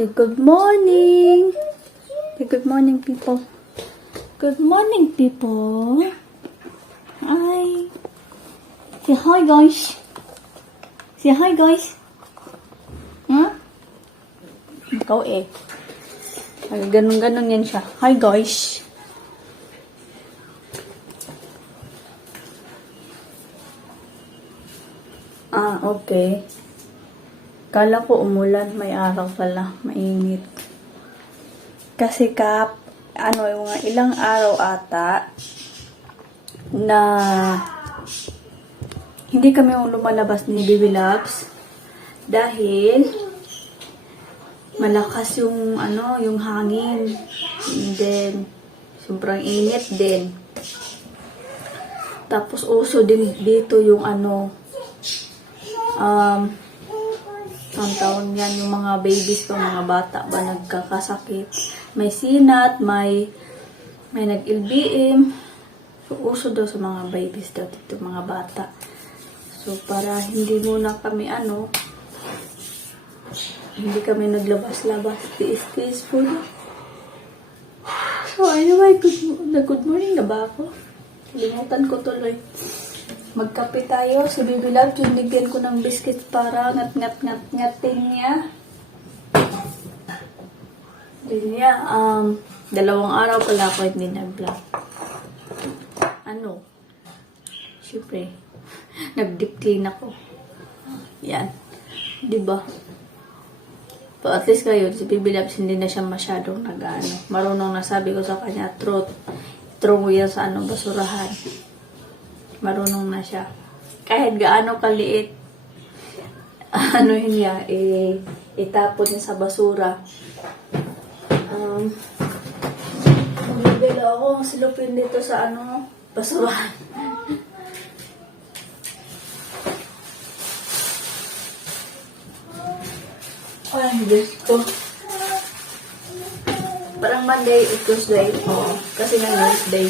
Say good morning. Say good morning, people. Good morning, people. Hi. Say hi, guys. Say hi, guys. Huh? Ikaw eh. Ay, ganun-ganun yan siya. Hi, guys. Okay. Kala ko umulan, may araw pala, mainit. Kasi yung mga ilang araw ata na hindi kami lumalabas ni Baby Loves dahil malakas yung yung hangin. And then sobrang init din. Tapos uso din dito yung ang taon yan, yung mga babies pa, mga bata ba nagkakasakit. May sinat, may nag-LBM. So, uso daw sa mga babies daw dito, mga bata. So, para hindi muna kami hindi kami naglabas-labas. Tiis-tiis po na. So, anyway, good morning na ba ako? Kalimutan ko tuloy. Magkape tayo sa Baby Love. Tunigyan ko ng biscuits para ngat-ngat-ngat-ngatin niya. Din niya, 2 araw pala ako hindi nag-vlog. Siyempre, nag-deep clean ako. Yan. Diba? But at least ngayon, si Baby Love hindi na siya masyadong marunong na sabi ko sa kanya, throw mo yan sa basurahan. Marunong na siya. Kahit gaano kaliit, niya, itapon niya sa basura. Magbibila ako silupin dito sa basurahan. Ay, Diyos ko. Parang Monday, Tuesday. Kasi nga Wednesday.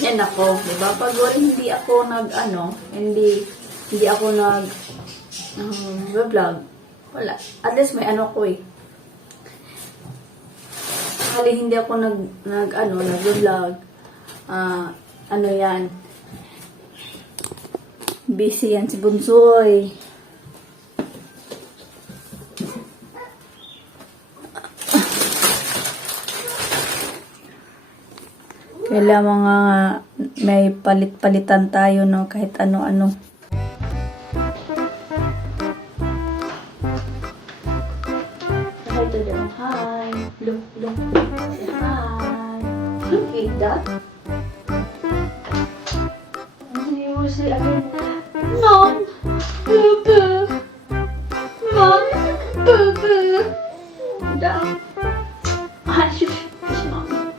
Yan ako, diba? Pag hindi ako hindi ako vlog, wala. At least may ko eh. Kali hindi ako nag-vlog, yan. Busy yan si Bunsoy. Kailangan mga may palit-palitan tayo, kahit ano-ano. Hi to them. Hi. Look. Say hi. Look at that. You will say again, Mom, boo-boo. Mom, boo-boo. Down. Shush, Mommy.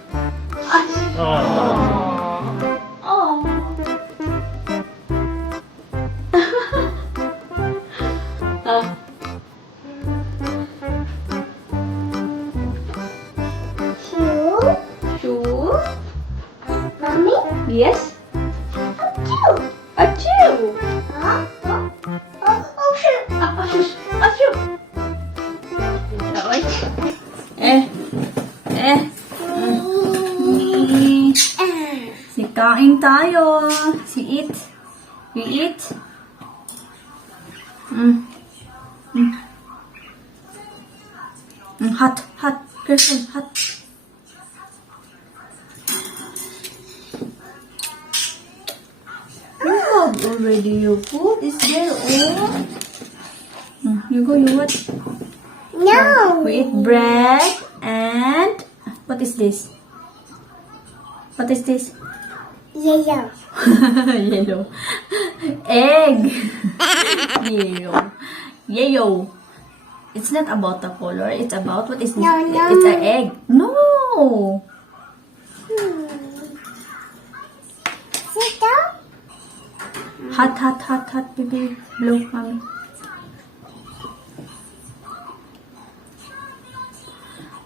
Shoe? Mommy? Yes? Achoo! Achoo! Huh? Oh, shoot! Shush! Achoo! Kain tayo. Eat. You eat? Hot. Kirsten, hot. You have already your food. Is there all? You what? No! We eat bread and what is this? What is this? Yellow. Yellow. Egg. Yellow. It's not about the color. It's about what is this? No. It's an egg. No. Sit down. Hot, baby. Blow, mommy.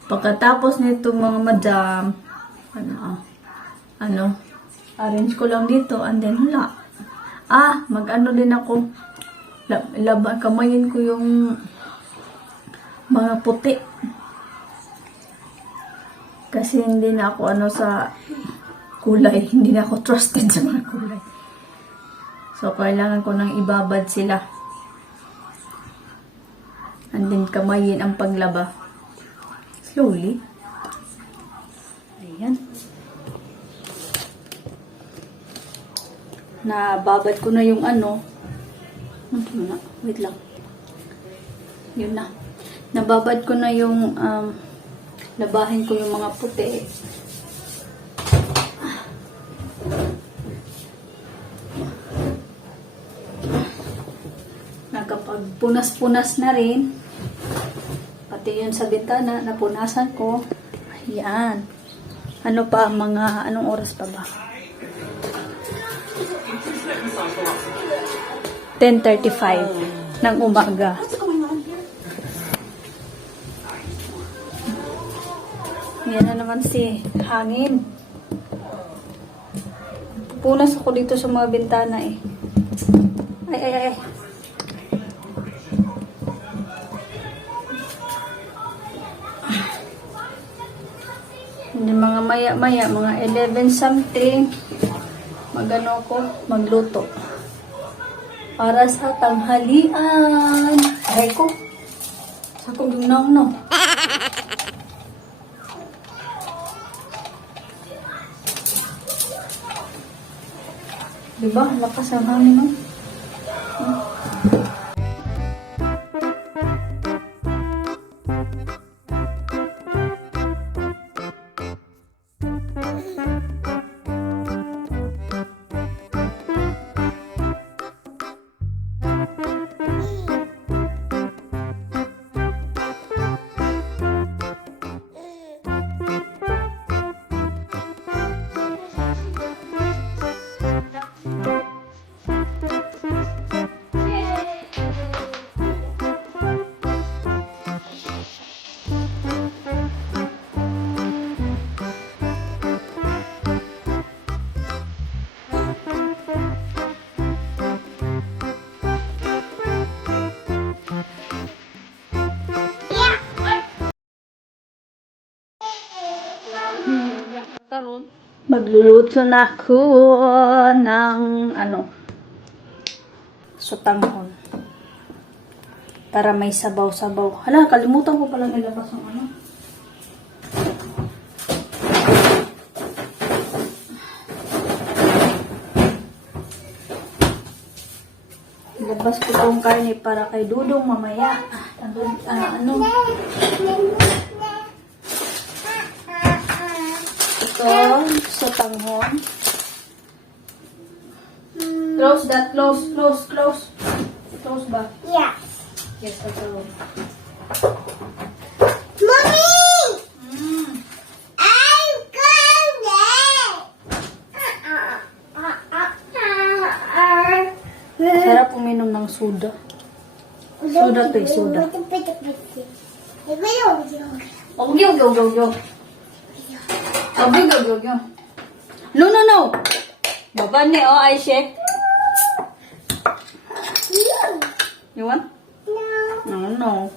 Pagkatapos nito mga madam, arrange ko lang dito and then hala. Mag-ano din ako. Kamayin ko yung mga puti. Kasi hindi na ako sa kulay. Hindi na ako trusted sa mga kulay. So, kailangan ko nang ibabad sila. And then, kamayin ang paglaba. Slowly. Ayan. Nababad ko na yung wait lang. Yun na. Nababad ko na yung labahin ko yung mga puti. Nakapagpunas-punas na rin. Pati yun sa bintana, napunasan ko. Ayan. Anong oras pa ba? 10:35 ng umaga. Yan na naman si hangin. Punas ako dito sa mga bintana eh. Ay. Mga maya-maya, mga 11 something, magluto. Para sa tanghalian. Aray ko. Sa kong ginaw, no? Diba? Lakas ang hangin, no? Magluluto na ako ng sotanghon. Para may sabaw-sabaw. Hala, kalimutan ko pala nilabas ang Ilabas ko tong karne para kay Dudong mamaya. Ito, sotanghon. Close that, close. Close ba? Yeah. Yes, ito. Mommy! I'm coming! Sarap uminom ng soda. Soda to eh, soda. No. Baba ni, Aisha. You want? No.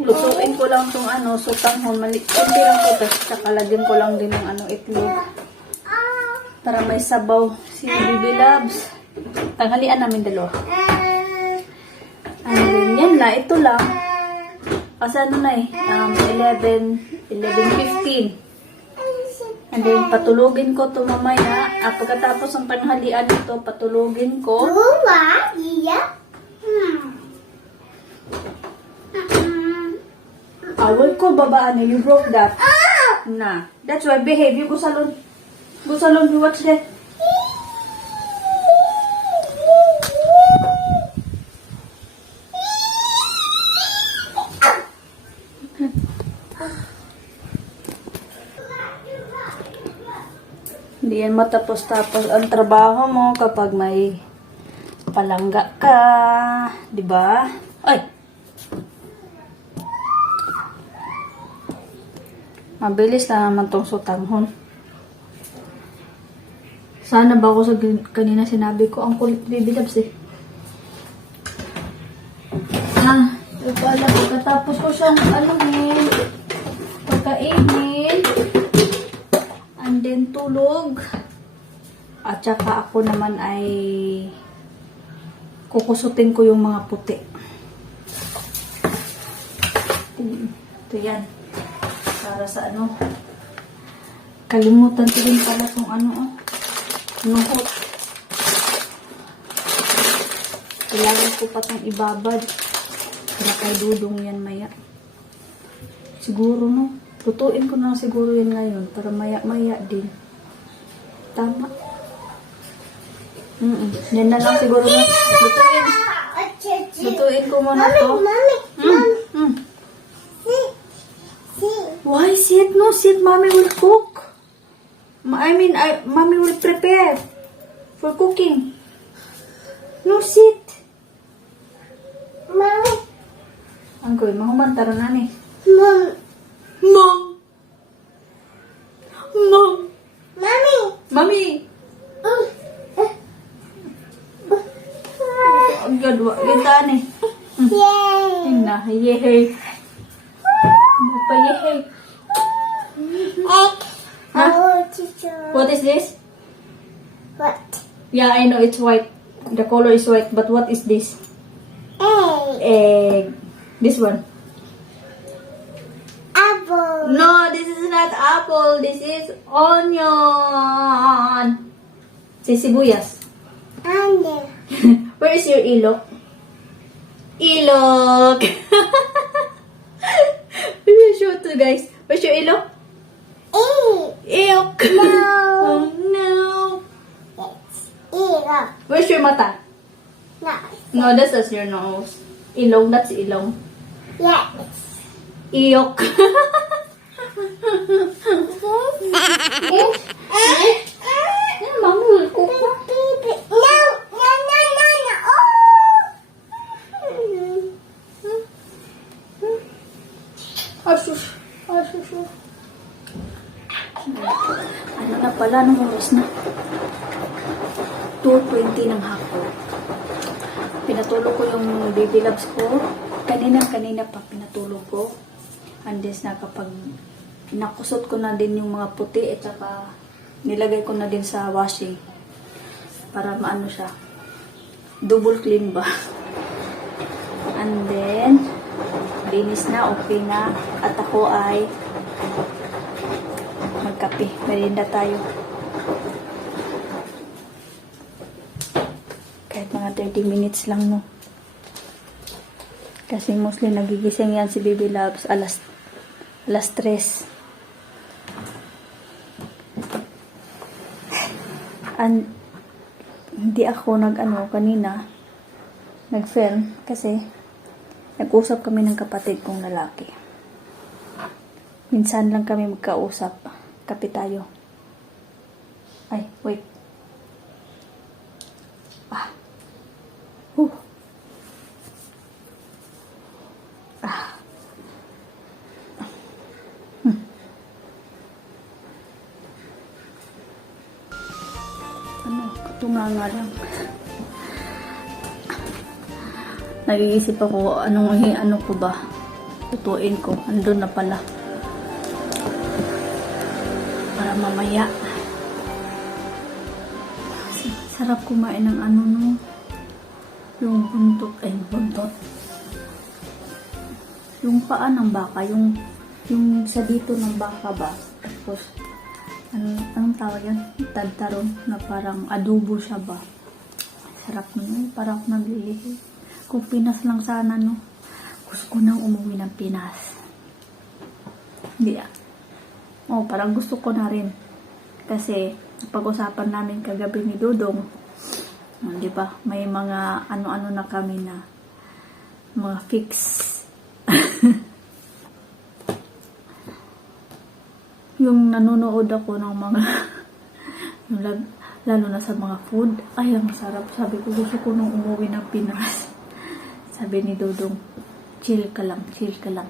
Lutuin ko lang itong sotanghon. Kunti lang po. Tapos kakalagyan ko lang din ng itlog. Para may sabaw. Si Baby Loves. Tanghalian namin dalawa. And yan lang. Ito lang. Kasi 11:15. And then patulugin ko ito mamaya. Pagkatapos ng tanghalian ito, patulugin ko. Awal ko, babaan na. You broke that. Nah. That's why behave. You go salon. You watch that. Hindi yan matapos-tapos ang trabaho mo kapag may Palangga ka. Diba? Ay! Mabilis lang naman tong sutanghon. Sana ba ako sa kanina sinabi ko, ang kulit baby loves eh. Ito pala, pagkatapos ko siyang pagkainin, and then tulog, at saka ako naman ay kukusutin ko yung mga puti. Ito yan. Para sa kalimutan ko din pala kung nuhot. Kailangan ko pa itong ibabad. Para kay Dudong yan maya. Siguro tutuin ko na siguro yan ngayon para maya din. Tama. Yan na lang siguro na. Lutuin ko muna to. Why sit? No, sit. Mommy will cook. Mommy will prepare for cooking. No, sit. Mommy. Angkoy, mahumantaro na ni. Mom. Mom! Mom! Mommy. Mami! Ang gadwa. Ganda ni. Yay. Tingna, yehey. Ano pa yehey? Egg. Oh, teacher. What is this? What? Yeah, I know it's white. The color is white, but what is this? Egg. Egg. This one. Apple. No, this is not apple. This is onion. Sibuyas. Onion. Where is your ilok? Ilok. Let me show it to you guys. Where's your ilok? Egg. Ilok. No. Oh no. Egg. Where's your mata? No. No, that's just your nose. Ilong, that's ilong. Yes. Iyok. Mommy will cook na. No. Asus. Ano na pala, anong oras na? 2:20 ng hapon. Pinatulog ko yung baby loves ko. Kanina pa pinatulog ko. And this na kapag nakusot ko na din yung mga puti at saka nilagay ko na din sa washing para maano siya. Double clean ba? And then linis na, okay na. At ako ay magkape. Merienda tayo. Kahit mga 30 minutes lang, no? Kasi mostly nagigising yan si Baby Loves alas 3. And hindi ako kanina nag-film kasi nag-usap kami ng kapatid kong lalaki. Minsan lang kami magkausap. Kape tayo. Ay, wait. Katunga nga lang. Nag-iisip ako ano ko ba tutuin ko. Andun na pala. Para mamaya. Sarap kumain ng yung buntot. Yung paa ng baka. Yung sa dito ng baka ba. Tapos anong tawag yan? Tadtaron na parang adobo siya ba? Sarap nun. Parang ako naglilihi. Kung Pinas lang sana, no? Gusto ko nang umuwi ng Pinas. Hindi parang gusto ko na rin. Kasi pag-usapan namin kagabi ni Dudong, di ba? May mga ano-ano na kami na mga fix. Yung nanonood ako ng mga Lalo na sa mga food. Ay, ang sarap. Sabi ko, gusto ko nung umuwi ng Pinas. Sabi ni Dodong, chill ka lang, chill ka lang.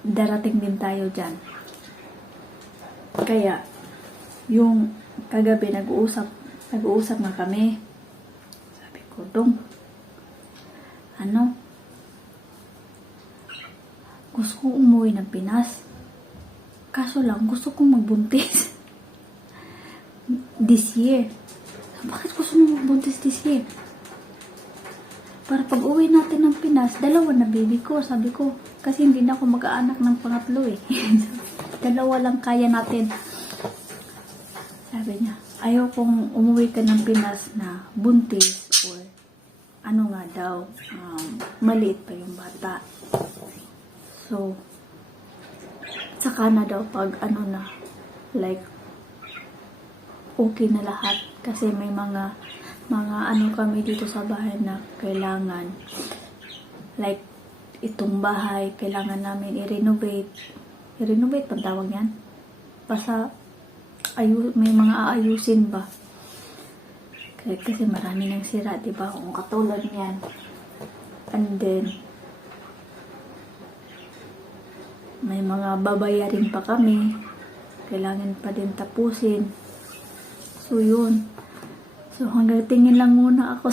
Darating din tayo dyan. Kaya, yung kagabi nag-uusap na kami. Sabi ko, Dong, gusto ko umuwi ng Pinas. Kaso lang, gusto kong magbuntis. This year. Bakit gusto mo magbuntis this year? Para pag uwi natin ng Pinas, 2 na baby ko, sabi ko. Kasi hindi na ako mag-aanak ng pangatlo eh. 2 lang kaya natin. Sabi niya, ayaw kong umuwi ka ng Pinas na buntis or ano nga daw, maliit pa yung bata. So, saka na daw pag like, okay na lahat. Kasi may mga kami dito sa bahay na kailangan, like, itong bahay, kailangan namin i-renovate. I-renovate pa tawag yan? Basta, may mga aayusin ba? Kasi marami nang sira, diba? Kung katulad niyan. And then, may mga babayarin pa kami. Kailangan pa din tapusin. So, yun. So, hanggang tingin lang muna ako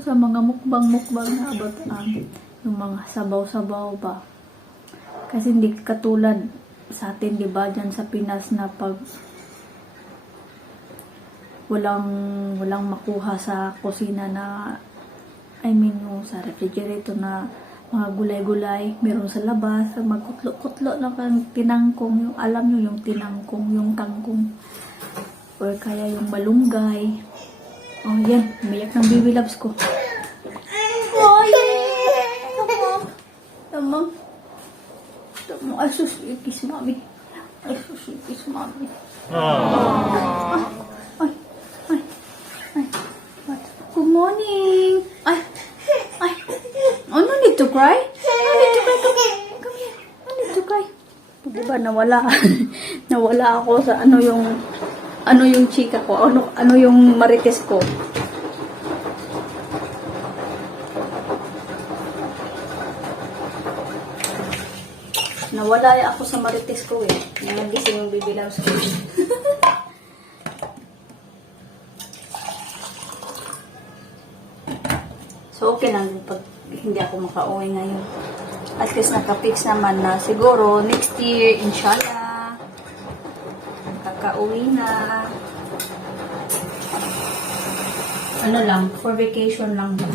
sa mga mukbang na about yung mga sabaw-sabaw ba. Kasi hindi katulad sa atin, diba, dyan sa Pinas na pag walang makuha sa kusina na, yung sa refrigerator na mga gulay-gulay, meron sa labas, magkutlo-kutlo lang ang tinangkong, yung alam nyo, yung tinangkong, yung tangkong, or kaya yung malunggay. Oh, yan, umiyak ng baby loves ko. Oh, yeah. Tamang. Ay, sus, kiss mommy. Ay, sus, kiss mommy. Ay. What? Good morning. Ay. Oh, no need to cry? No need to cry. Come here. No need to cry. Diba, nawala ako sa ano yung chika ko, ano yung marites ko. Nawala ako sa marites ko eh. Nagising yung baby loves ko. So, okay lang pag hindi ako makauwi ngayon. At least nakapix naman na siguro next year, inshallah, kakauwi na. Ano lang, for vacation lang ba?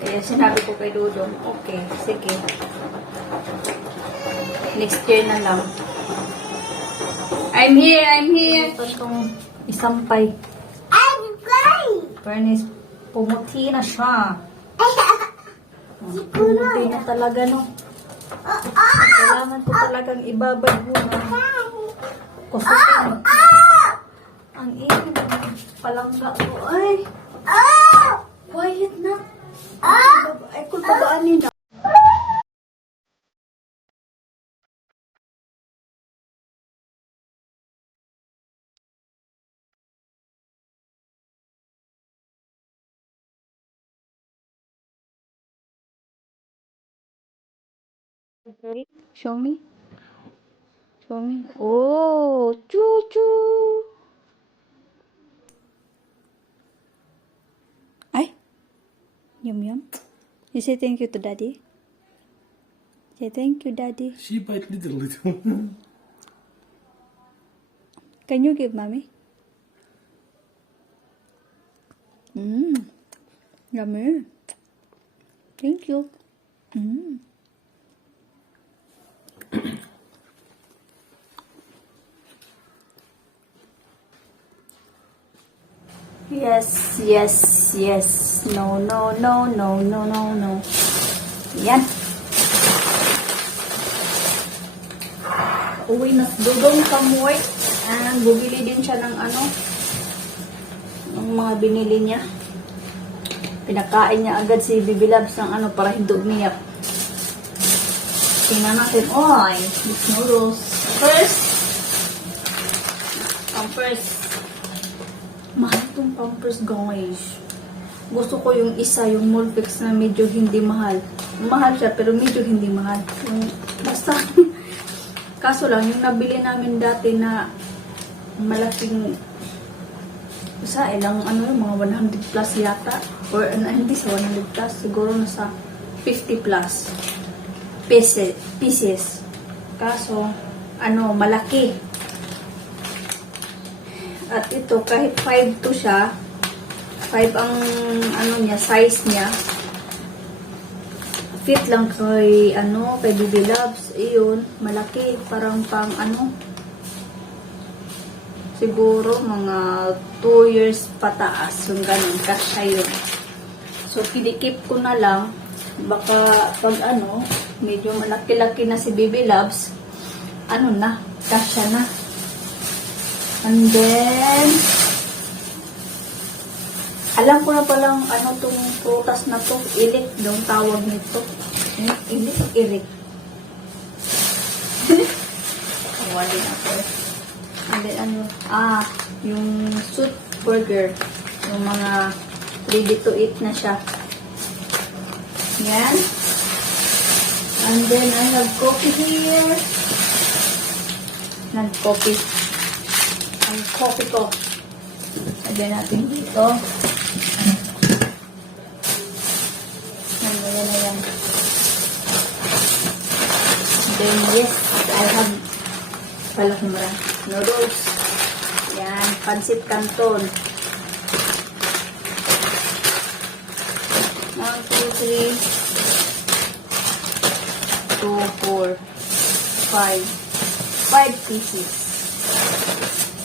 Kaya sinabi ko kay Dudong, okay, sige. Next year na lang. I'm here. Ito itong isampay. I'm great. Bernice, pumuti na siya. Pumuti na talaga, no? Kailangan ko talagang ibabad muna. Kusutin. Ang ingin ng palangga ko. Ay! Quiet na. Ay, kung babaanin na. Okay. Show me. Oh, choo-choo. Ay. Yum. You say thank you to daddy. Say thank you, daddy. She bite little. Can you give mommy? Yummy. Thank you. Yes. No. Yan. Uwi na si Dudong from work. And bubili din siya ng ang mga binili niya. Pinakain niya agad si Bibi Labs ng ano para hindi umiyak. Tingnan natin. Oy, these noodles. First, Pampers. Mahal itong Pampers, guys. Gusto ko yung isa, yung Molfix na medyo hindi mahal. Mahal siya, pero medyo hindi mahal. Yung, basta, kaso lang, yung nabili namin dati na malaking, sa ilang, ano, mga 100 plus yata. Or, hindi sa 100 plus, siguro nasa 50 plus pieces. Kaso, ano, malaki. At ito, kahit 5 to siya, 5 ang ano niya, size niya. Fit lang kay ano, kay Bibi Labs. Iyon, malaki, parang pang ano. Siguro mga 2 years pataas, yung ganun, kasya yun. So kinikip ko na lang, baka pag ano, medyo malaki-laki na si Bibi Labs, ano na, kasya na. And then alam ko na palang ano tong prutas na to, ilik daw tawag nito. Ilik. Wali na po. And then ano, yung sweet burger. Yung mga ready to eat na siya. Yan. And then I have coffee here. Coffee ko. Lagyan natin dito. Yan. Then, yes, I have noodles. Yan, pancit canton. 1, 2, 3, 2, 4, 5 pieces.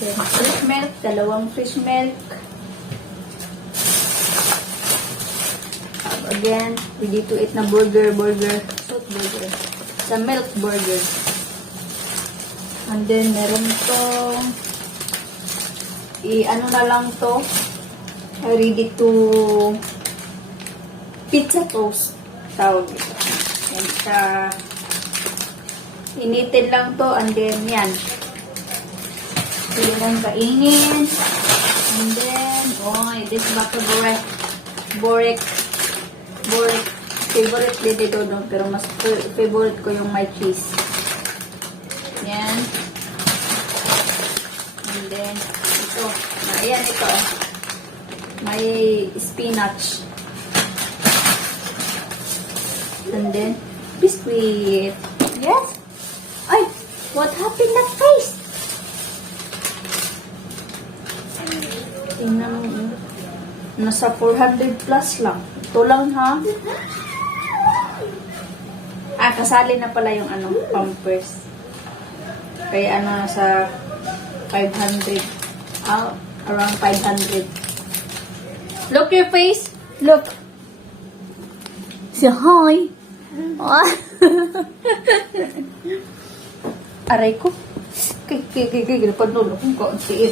Then, fresh milk, 2 fresh milk. Again, ready to eat na burger, sweet burger. Sa milk burger. And then, meron tong ano na lang to, ready to pizza toast. Tawag ito. And initin lang to, and then, yan. Pwede lang kainin. And then, this bato borek. Favorite din ito doon, pero mas favorite ko yung may cheese. Yan. And then, ito. Ayan, ito. May spinach. And then, biscuit. Yes? Ay! What happened na face? Tingnan mo. Nasa 400 plus lang. Ito lang, ha? Kasali na pala yung ano, Pampers. Kaya ano, sa 500. Around 500. Look your face. Look. Say hi. Aray ko. Panulo kong kauntiin.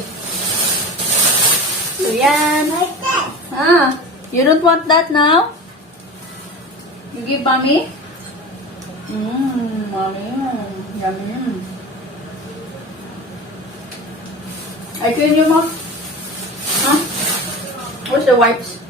So, yan. You don't want that now? You give mommy? Mommy. Yummy. I clean your mouth? Huh? Where's the wipes?